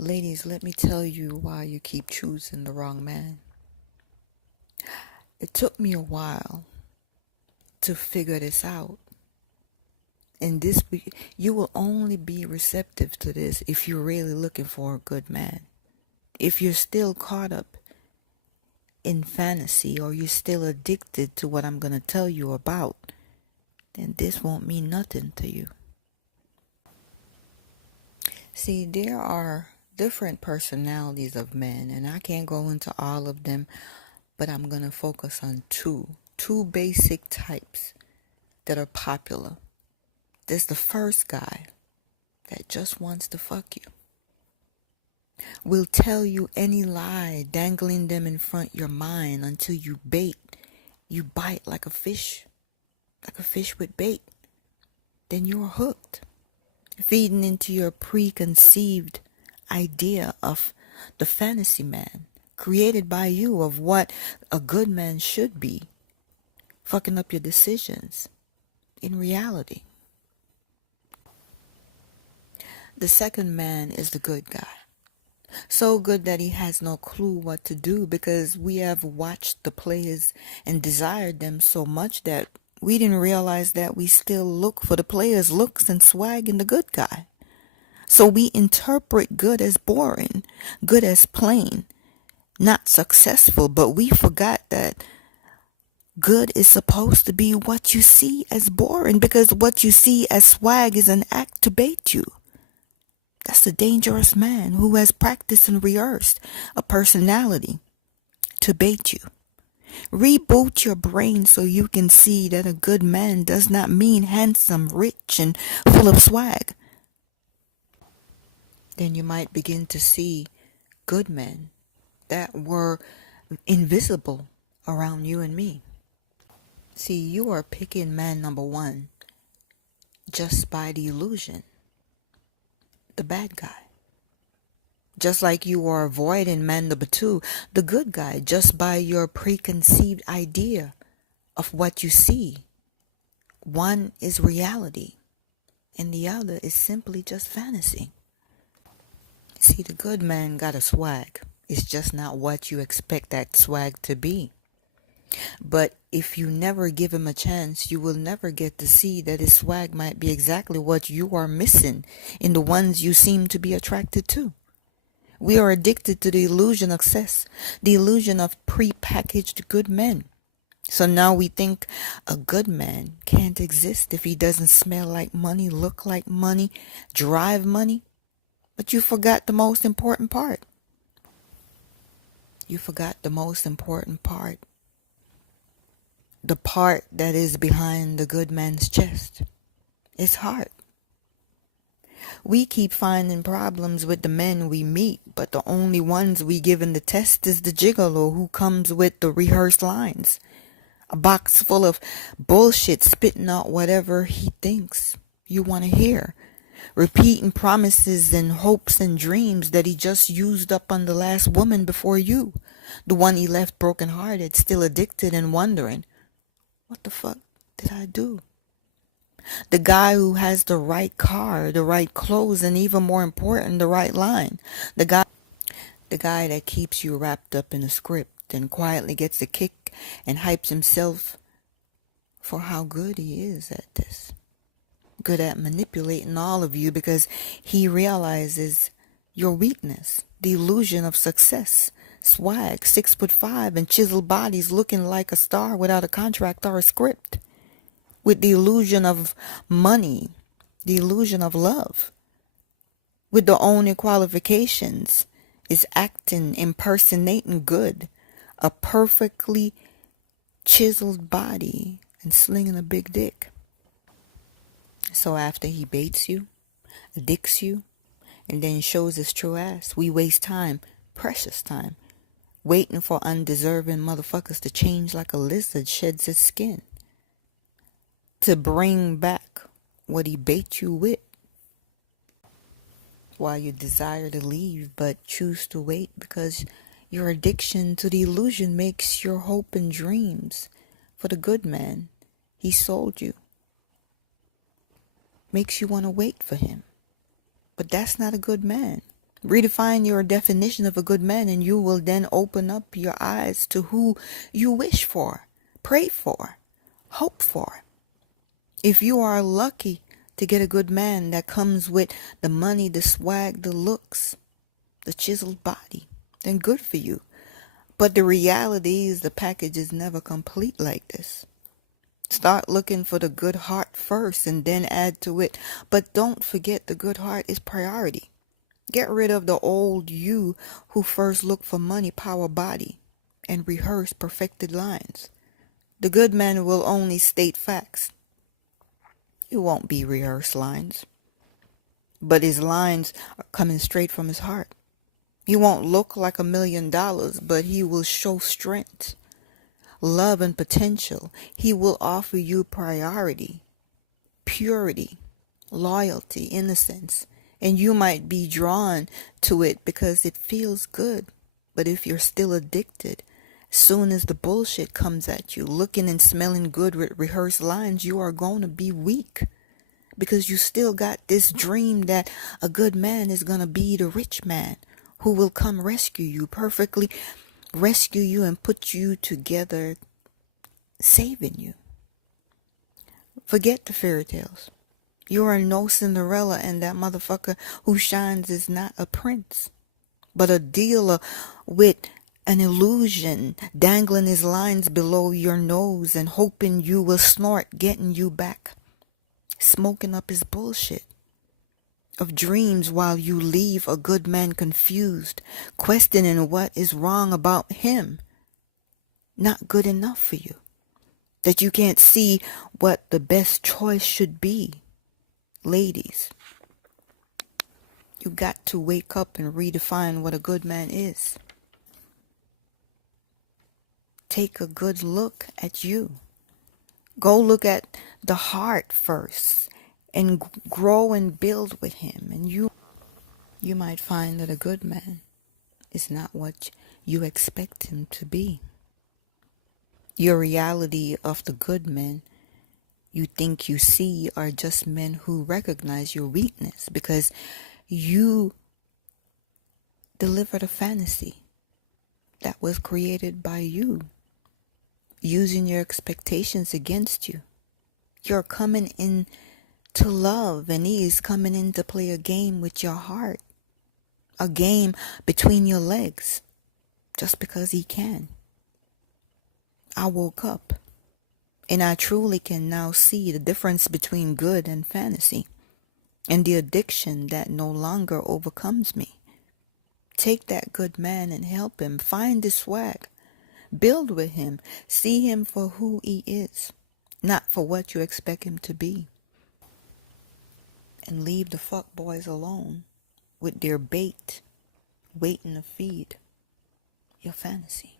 Ladies, let me tell you why you keep choosing the wrong man. It took me a while to figure this out. And you will only be receptive to this if you're really looking for a good man. If you're still caught up in fantasy or you're still addicted to what I'm going to tell you about, then this won't mean nothing to you. See, there are different personalities of men, and I can't go into all of them, but I'm going to focus on two basic types that are popular. There's the first guy that just wants to fuck you. Will tell you any lie, dangling them in front your mind until you bite like a fish with bait. Then you're hooked, feeding into your preconceived idea of the fantasy man created by you of what a good man should be, fucking up your decisions in reality. The second man is the good guy. So good that he has no clue what to do because we have watched the players and desired them so much that we didn't realize that we still look for the players' looks and swag in the good guy. So we interpret good as boring, good as plain, not successful, but we forgot that good is supposed to be what you see as boring because what you see as swag is an act to bait you. That's a dangerous man who has practiced and rehearsed a personality to bait you. Reboot your brain so you can see that a good man does not mean handsome, rich, and full of swag. Then you might begin to see good men that were invisible around you and me. See, you are picking man number one just by the illusion, the bad guy. Just like you are avoiding man number two, the good guy, just by your preconceived idea of what you see. One is reality, and the other is simply just fantasy. See, the good man got a swag. It's just not what you expect that swag to be. But if you never give him a chance, you will never get to see that his swag might be exactly what you are missing in the ones you seem to be attracted to. We are addicted to the illusion of success, the illusion of pre-packaged good men. So now we think a good man can't exist if he doesn't smell like money, look like money, drive money. But you forgot the most important part. You forgot the most important part. The part that is behind the good man's chest. His heart. We keep finding problems with the men we meet, but the only ones we give in the test is the gigolo who comes with the rehearsed lines. A box full of bullshit spitting out whatever he thinks you want to hear. Repeating promises and hopes and dreams that he just used up on the last woman before you. The one he left brokenhearted, still addicted and wondering, what the fuck did I do? The guy who has the right car, the right clothes, and even more important, the right line. The guy that keeps you wrapped up in a script and quietly gets a kick and hypes himself for how good he is at this. Good at manipulating all of you because he realizes your weakness, the illusion of success, swag, 6'5" and chiseled bodies looking like a star without a contract or a script, with the illusion of money, the illusion of love, with the only qualifications is acting, impersonating good, a perfectly chiseled body, and slinging a big dick. So after he baits you, addicts you, and then shows his true ass, we waste time, precious time, waiting for undeserving motherfuckers to change like a lizard sheds its skin, to bring back what he bait you with, while you desire to leave but choose to wait because your addiction to the illusion makes your hope and dreams for the good man he sold you, makes you want to wait for him. But that's not a good man. Redefine your definition of a good man, and you will then open up your eyes to who you wish for, pray for, hope for. If you are lucky to get a good man that comes with the money, the swag, the looks, the chiseled body, then good for you. But the reality is the package is never complete like this. Start looking for the good heart first and then add to it. But don't forget the good heart is priority. Get rid of the old you who first looked for money, power, body, and rehearse perfected lines. The good man will only state facts. It won't be rehearsed lines. But his lines are coming straight from his heart. He won't look like $1,000,000, but he will show strength, love, and potential. He will offer you priority, purity, loyalty, innocence. And you might be drawn to it because it feels good. But if you're still addicted, as soon as the bullshit comes at you, looking and smelling good with rehearsed lines, you are going to be weak. Because you still got this dream that a good man is going to be the rich man who will come rescue you, perfectly rescue you and put you together, saving you. Forget the fairy tales. You are no Cinderella, and that motherfucker who shines is not a prince, but a dealer with an illusion, dangling his lines below your nose and hoping you will snort, getting you back, smoking up his bullshit of dreams while you leave a good man confused, questioning what is wrong about him, not good enough for you, that you can't see what the best choice should be. Ladies, you got to wake up and redefine what a good man is. Take a good look at you. Go look at the heart first and grow and build with him. And you might find that a good man is not what you expect him to be. Your reality of the good men you think you see are just men who recognize your weakness because you delivered a fantasy that was created by you, using your expectations against you. You're coming in to love, and he is coming in to play a game with your heart, a game between your legs, just because he can. I woke up, and I truly can now see the difference between good and fantasy, and the addiction that no longer overcomes me. Take that good man and help him find his swag. Build with him. See him for who he is, not for what you expect him to be. And leave the fuck boys alone with their bait, waiting to feed your fantasy.